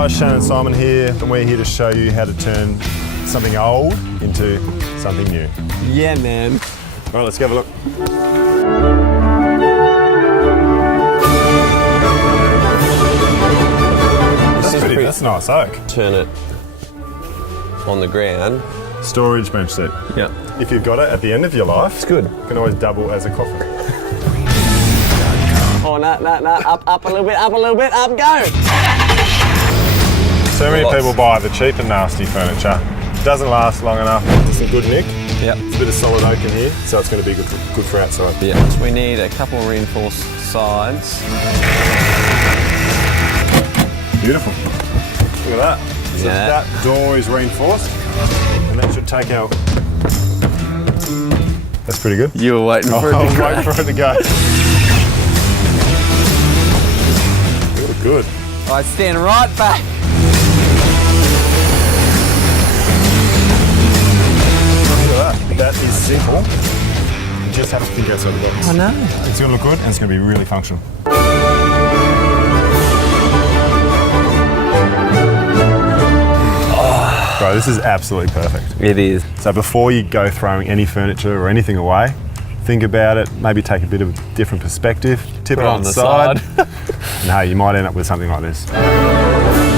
guys, Shannon and Simon here, and we're here to show you how to turn something old into something new. Yeah, man. All right, let's go have a look. That's nice oak. Turn it on the ground. Storage bench seat. Yeah. If you've got it at the end of your life, It's good. you can always double as a coffin. Oh, no. Up a little bit, up, go. So many Lots. people buy the cheap and nasty furniture. Doesn't last long enough. It's a good nick. Yep. It's a bit of solid oak in here, so it's going to be good for outside. Yeah. So we need a couple of reinforced sides. Beautiful. Look at that. So Yeah. that door is reinforced, and that should take out. That's pretty good. You were waiting for it I to was crack. waiting for it to go. You look good. Right, stand right back. Look at that. That is simple. You just have to think outside the box. I know. It's going to look good, and it's going to be really functional. Bro, this is absolutely perfect. It is. So before you go throwing any furniture or anything away, think about it, maybe take a bit of a different perspective, tip it on the side, and hey, you might end up with something like this.